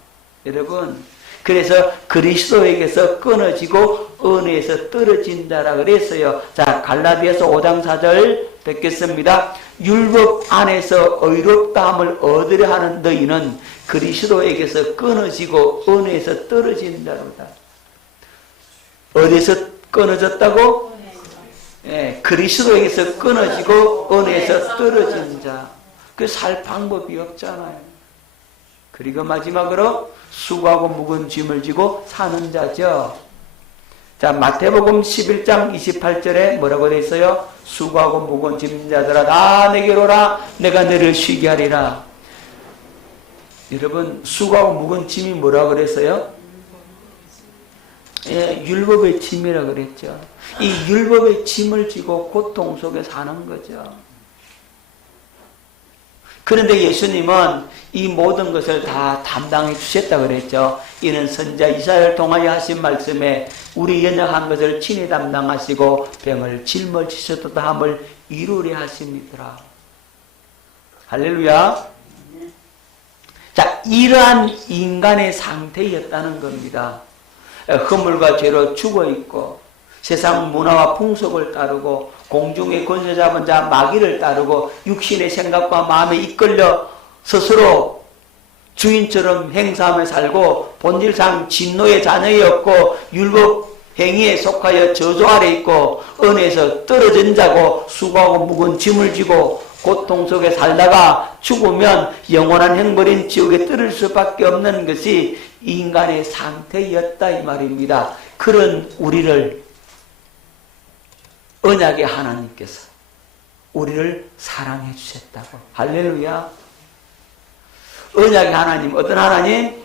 여러분, 그래서 그리스도에게서 끊어지고 은혜에서 떨어진다라 그랬어요. 자, 갈라디아서 5장 4절 뵙겠습니다. 율법 안에서 의롭다함을 얻으려 하는 너희는 그리스도에게서 끊어지고 은혜에서 떨어진다로다. 어디서 끊어졌다고? 예, 그리스도에게서 끊어지고 은혜에서 떨어진 자. 그 살 방법이 없잖아요. 그리고 마지막으로 수고하고 무거운 짐을 지고 사는 자죠. 자, 마태복음 11장 28절에 뭐라고 되어 있어요? 수고하고 무거운 짐진 자들아 다 내게로 오라 내가 너를 쉬게 하리라. 여러분, 수고하고 무거운 짐이 뭐라고 그랬어요? 예, 율법의 짐이라 그랬죠. 이 율법의 짐을 지고 고통 속에 사는 거죠. 그런데 예수님은 이 모든 것을 다 담당해 주셨다 그랬죠. 이는 선지자 이사야를 통하여 하신 말씀에 우리 연약한 것을 친히 담당하시고 병을 짊어지셨다 함을 이루려 하심이더라. 할렐루야. 자, 이러한 인간의 상태였다는 겁니다. 허물과 죄로 죽어있고 세상 문화와 풍속을 따르고 공중의 권세 잡은 자 마귀를 따르고 육신의 생각과 마음에 이끌려 스스로 주인처럼 행사하며 살고 본질상 진노의 자녀였고 율법 행위에 속하여 저주 아래 있고 은혜에서 떨어진 자고 수고하고 무거운 짐을 지고 고통 속에 살다가 죽으면 영원한 형벌인 지옥에 떨어질 수밖에 없는 것이 인간의 상태였다 이 말입니다. 그런 우리를 언약의 하나님께서 우리를 사랑해 주셨다고. 할렐루야. 언약의 하나님, 어떤 하나님?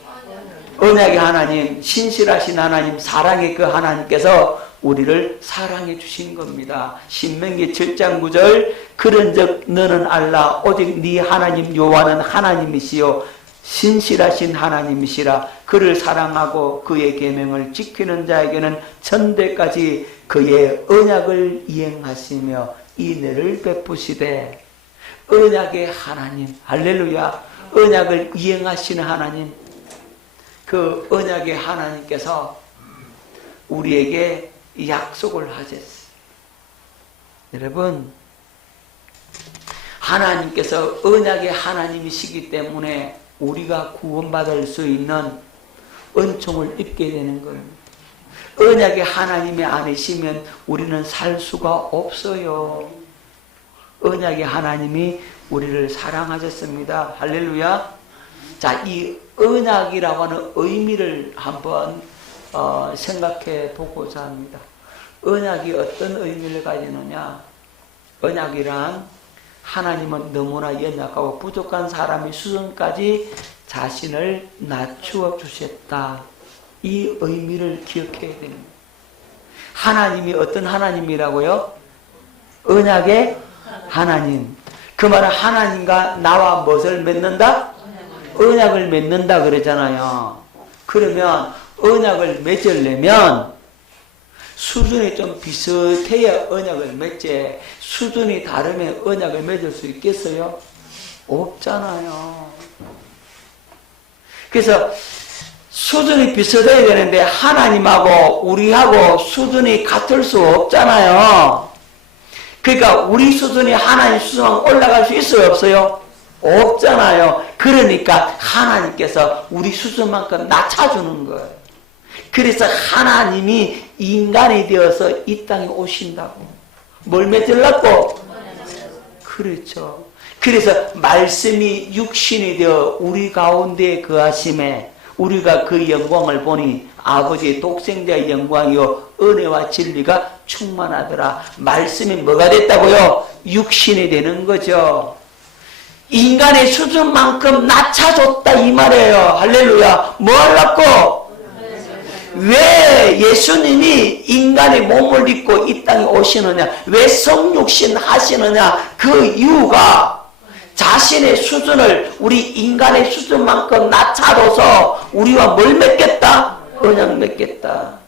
언약의 하나님, 신실하신 하나님, 사랑의 그 하나님께서 우리를 사랑해 주신 겁니다. 신명기 7장 9절 그런즉 너는 알라 오직 네 하나님 여호와는 하나님이시요 신실하신 하나님이시라. 그를 사랑하고 그의 계명을 지키는 자에게는 천대까지 그의 언약을 이행하시며 인애를 베푸시되. 언약의 하나님, 할렐루야. 언약을 이행하시는 하나님, 그 언약의 하나님께서 우리에게 약속을 하셨어요. 여러분, 하나님께서 언약의 하나님이시기 때문에 우리가 구원받을 수 있는 은총을 입게 되는 거예요. 언약의 하나님이 아니시면 우리는 살 수가 없어요. 언약의 하나님이 우리를 사랑하셨습니다. 할렐루야. 자, 이 언약이라고 하는 의미를 한번 생각해 보고자 합니다. 언약이 어떤 의미를 가지느냐? 언약이란 하나님은 너무나 연약하고 부족한 사람의 수준까지 자신을 낮추어 주셨다. 이 의미를 기억해야 됩니다. 하나님이 어떤 하나님이라고요? 언약의 하나님. 그 말은 하나님과 나와 무엇을 맺는다? 언약을 맺는다 그러잖아요. 그러면 언약을 맺으려면 수준이 좀 비슷해야 언약을 맺지. 수준이 다르면 언약을 맺을 수 있겠어요? 없잖아요. 그래서 수준이 비슷해야 되는데 하나님하고 우리하고 수준이 같을 수 없잖아요. 그러니까 우리 수준이 하나님 수준만 올라갈 수 있어요? 없어요? 없잖아요. 그러니까 하나님께서 우리 수준만큼 낮춰주는 거예요. 그래서 하나님이 인간이 되어서 이 땅에 오신다고. 뭘 맺으려고? 그렇죠. 그래서 말씀이 육신이 되어 우리 가운데 거하심에 우리가 그 영광을 보니 아버지의 독생자의 영광이요 은혜와 진리가 충만하더라. 말씀이 뭐가 됐다고요? 육신이 되는 거죠. 인간의 수준만큼 낮춰줬다 이 말이에요. 할렐루야. 뭐 하려고? 왜 예수님이 인간의 몸을 입고 이 땅에 오시느냐? 왜 성육신 하시느냐? 그 이유가 자신의 수준을 우리 인간의 수준만큼 낮춰줘서 우리와 뭘 맺겠다? 언약 맺겠다.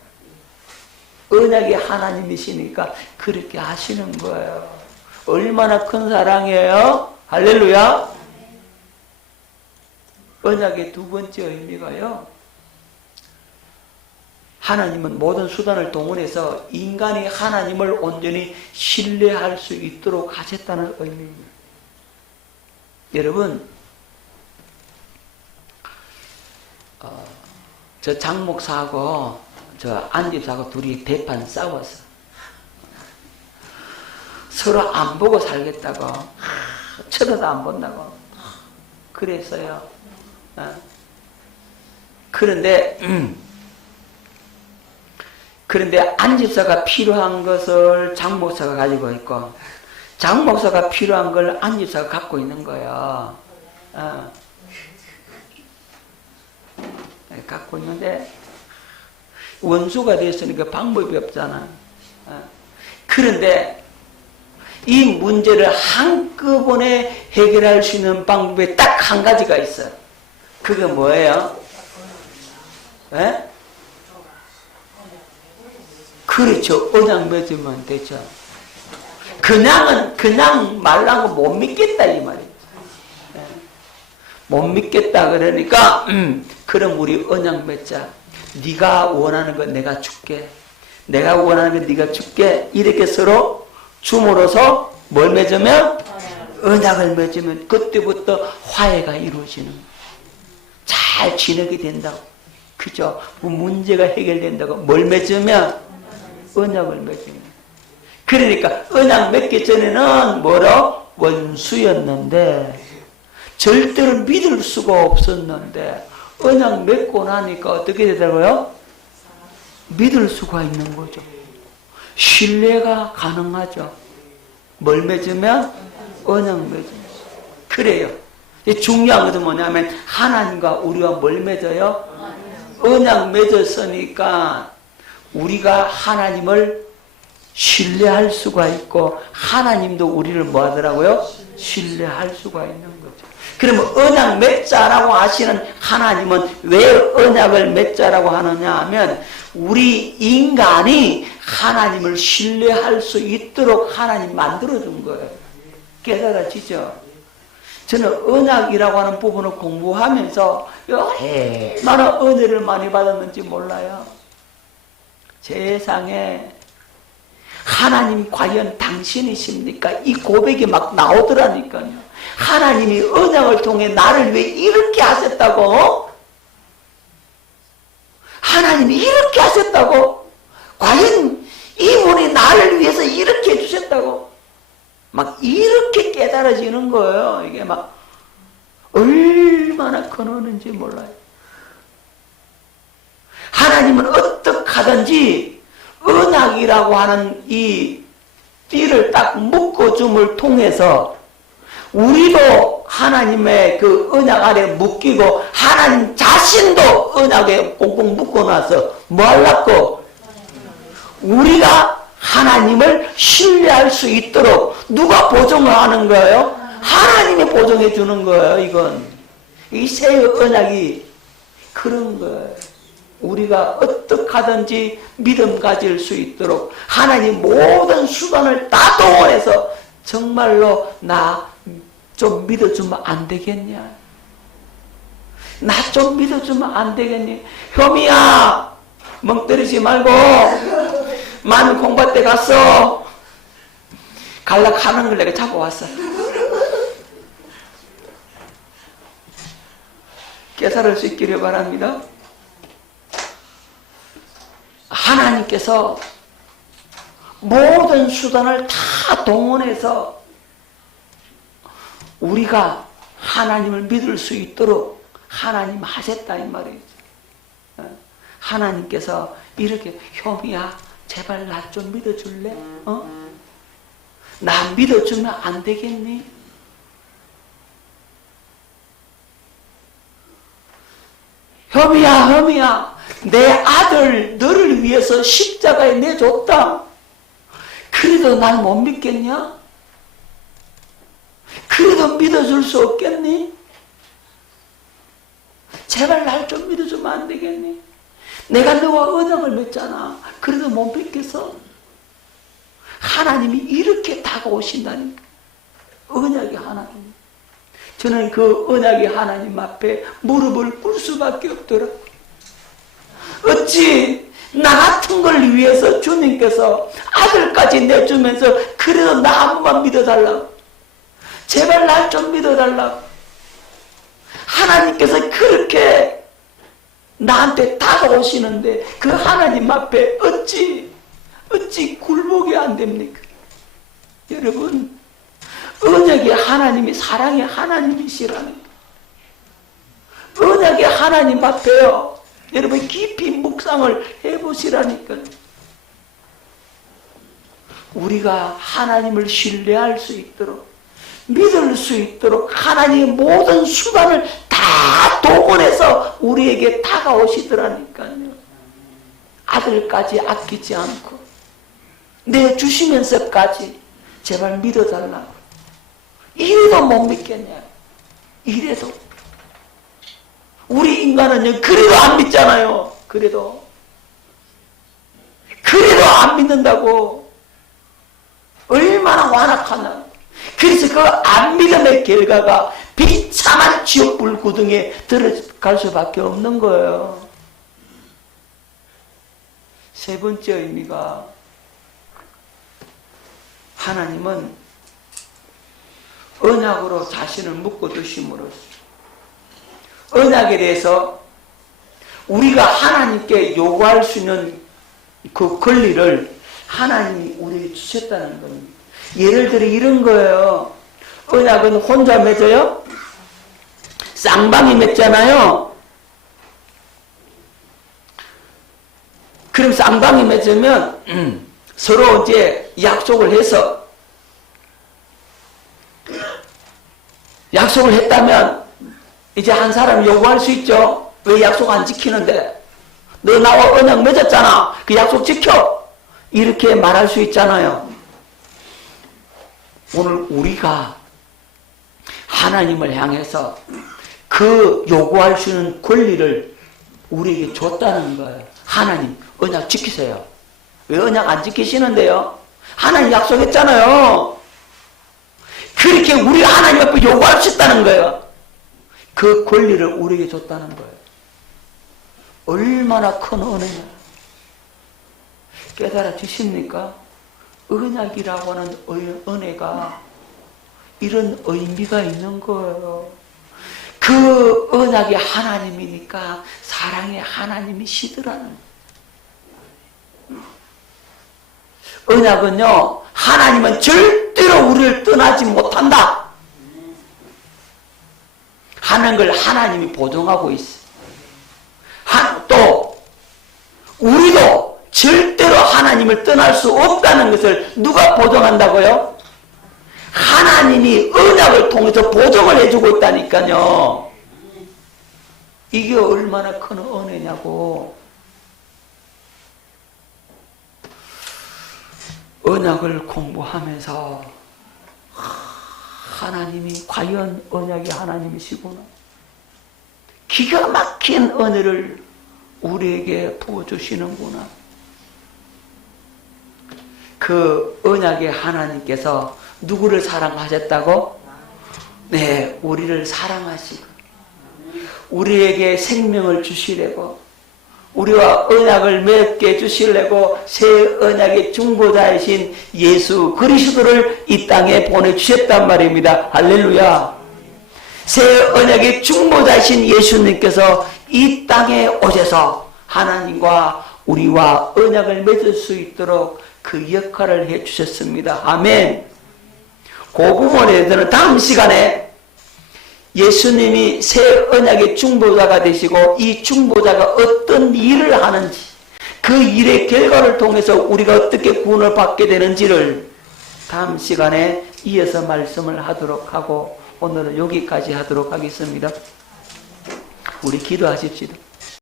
언약이 하나님이시니까 그렇게 하시는 거예요. 얼마나 큰 사랑이에요? 할렐루야. 언약의 두 번째 의미가요, 하나님은 모든 수단을 동원해서 인간이 하나님을 온전히 신뢰할 수 있도록 하셨다는 의미입니다. 여러분, 저 장목사하고 저 안집사하고 둘이 대판 싸웠어. 서로 안 보고 살겠다고, 쳐다도 안 본다고 그랬어요. 그런데 안집사가 필요한 것을 장목사가 가지고 있고 장목사가 필요한 걸 안집사가 갖고 있는 거예요. 갖고 있는데 원수가 됐으니까 방법이 없잖아. 그런데 이 문제를 한꺼번에 해결할 수 있는 방법이 딱 한 가지가 있어요. 그게 뭐예요? 예? 그렇죠. 언약 맺으면 되죠. 그냥 말라고 못 믿겠다 이 말이죠. 예. 못 믿겠다 그러니까 그럼 우리 언약 맺자. 네가 원하는 거 내가 줄게. 내가 원하는 거 네가 줄게. 이렇게 서로 줌으로써 뭘 맺으면? 언약을 맺으면 그때부터 화해가 이루어지는 거예요. 잘 지내게 된다고. 그죠? 문제가 해결된다고. 뭘 맺으면? 언약을 맺으면. 그러니까 언약 맺기 전에는 뭐로? 원수였는데 절대로 믿을 수가 없었는데 언약 맺고 나니까 어떻게 되더라고요? 믿을 수가 있는 거죠. 신뢰가 가능하죠. 뭘 맺으면? 언약 맺으면. 그래요. 중요한 것은 뭐냐면 하나님과 우리가 뭘 맺어요? 언약 맺었으니까 우리가 하나님을 신뢰할 수가 있고 하나님도 우리를 뭐 하더라고요? 신뢰할 수가 있는 거죠. 그러면 언약 맺자라고 하시는 하나님은 왜 언약을 맺자라고 하느냐 하면 우리 인간이 하나님을 신뢰할 수 있도록 하나님 만들어준 거예요. 깨달아지죠? 저는 언약이라고 하는 부분을 공부하면서 얼마나 은혜를 많이 받았는지 몰라요. 세상에 하나님 과연 당신이십니까? 이 고백이 막 나오더라니까요. 하나님이 언약을 통해 나를 왜 이렇게 하셨다고? 하나님이 이렇게 하셨다고? 과연 이분이 나를 위해서 이렇게 해주셨다고? 막 이렇게 깨달아지는 거예요. 이게 막 얼마나 큰 은혜인지 몰라요. 하나님은 어떻게 하든지 언약이라고 하는 이 띠를 딱 묶어줌을 통해서 우리도 하나님의 그 언약 아래 묶이고 하나님 자신도 언약에 꽁꽁 묶어놔서 뭐 하려고? 우리가 하나님을 신뢰할 수 있도록 누가 보증을 하는 거예요? 하나님이 보증해 주는 거예요. 이건 이 새 언약이 그런 거예요. 우리가 어떻게 하든지 믿음 가질 수 있도록 하나님 모든 수단을 다 동원해서 정말로 나 좀 믿어주면 안 되겠냐? 나 좀 믿어주면 안 되겠니? 효미야, 멍 때리지 말고 많은 공부할 때 갔어. 갈락하는 걸 내가 잡아왔어. 깨달을 수 있기를 바랍니다. 하나님께서 모든 수단을 다 동원해서 우리가 하나님을 믿을 수 있도록 하나님 하셨다 이 말이죠. 하나님께서 이렇게 효미야 제발 나 좀 믿어줄래? 나 믿어주면 안 되겠니? 효미야 내 아들 너를 위해서 십자가에 내줬다. 그래도 날 못 믿겠냐? 그래도 믿어줄 수 없겠니? 제발 날 좀 믿어주면 안 되겠니? 내가 너와 언약을 맺잖아. 그래도 못 믿겠어? 하나님이 이렇게 다가오신다니까. 언약의 하나님. 저는 그 언약의 하나님 앞에 무릎을 꿇을 수밖에 없더라. 어찌 나 같은 걸 위해서 주님께서 아들까지 내주면서 그래도 나 한 번만 믿어달라고. 제발 날 좀 믿어달라고. 하나님께서 그렇게 나한테 다가오시는데 그 하나님 앞에 어찌 굴복이 안 됩니까? 여러분, 언약의 하나님이 사랑의 하나님이시라는 언약의 하나님 앞에요. 여러분 깊이 묵상을 해보시라니까요. 우리가 하나님을 신뢰할 수 있도록 믿을 수 있도록 하나님의 모든 수단을 다 동원해서 우리에게 다가오시더라니까요. 아들까지 아끼지 않고 내주시면서까지 제발 믿어달라고. 이래도 못 믿겠냐. 이래도. 우리 인간은요, 그래도 안 믿잖아요. 그래도 안 믿는다고. 얼마나 완악하나. 그래서 그 안 믿음의 결과가 비참한 지옥불 구덩이에 들어갈 수밖에 없는 거예요. 세 번째 의미가, 하나님은 언약으로 자신을 묶어 두심으로써 언약에 대해서 우리가 하나님께 요구할 수 있는 그 권리를 하나님이 우리에게 주셨다는 겁니다. 예를 들어 이런 거예요. 언약은 혼자 맺어요? 쌍방이 맺잖아요. 그럼 쌍방이 맺으면 서로 이제 약속을 해서, 약속을 했다면 이제 한 사람이 요구할 수 있죠. 왜 약속 안 지키는데? 너 나와 언약 맺었잖아. 그 약속 지켜. 이렇게 말할 수 있잖아요. 오늘 우리가 하나님을 향해서 그 요구할 수 있는 권리를 우리에게 줬다는 거예요. 하나님, 언약 지키세요. 왜 언약 안 지키시는데요? 하나님 약속했잖아요. 그렇게 우리가 하나님 앞에 요구할 수 있다는 거예요. 그 권리를 우리에게 줬다는 거예요. 얼마나 큰 은혜냐. 깨달아 주십니까? 언약이라고 하는 은혜가 이런 의미가 있는 거예요. 그 언약이 하나님이니까 사랑의 하나님이시더라는 거예요. 언약은요, 하나님은 절대로 우리를 떠나지 못한다 하는 걸 하나님이 보증하고 있어요. 또 우리도 절대로 하나님을 떠날 수 없다는 것을 누가 보증한다고요? 하나님이 언약을 통해서 보증을 해주고 있다니까요. 이게 얼마나 큰 은혜냐고. 언약을 공부하면서 하나님이 과연 언약이 하나님이시구나. 기가 막힌 은혜를 우리에게 부어주시는구나. 그 언약의 하나님께서 누구를 사랑하셨다고? 네, 우리를 사랑하시고 우리에게 생명을 주시려고, 우리와 언약을 맺게 주시려고 새 언약의 중보자이신 예수 그리스도를 이 땅에 보내주셨단 말입니다. 할렐루야. 새 언약의 중보자이신 예수님께서 이 땅에 오셔서 하나님과 우리와 언약을 맺을 수 있도록 그 역할을 해주셨습니다. 아멘. 그 부분에 대해서는 다음 시간에 예수님이 새 언약의 중보자가 되시고 이 중보자가 어떤 일을 하는지, 그 일의 결과를 통해서 우리가 어떻게 구원을 받게 되는지를 다음 시간에 이어서 말씀을 하도록 하고, 오늘은 여기까지 하도록 하겠습니다. 우리 기도하십시다.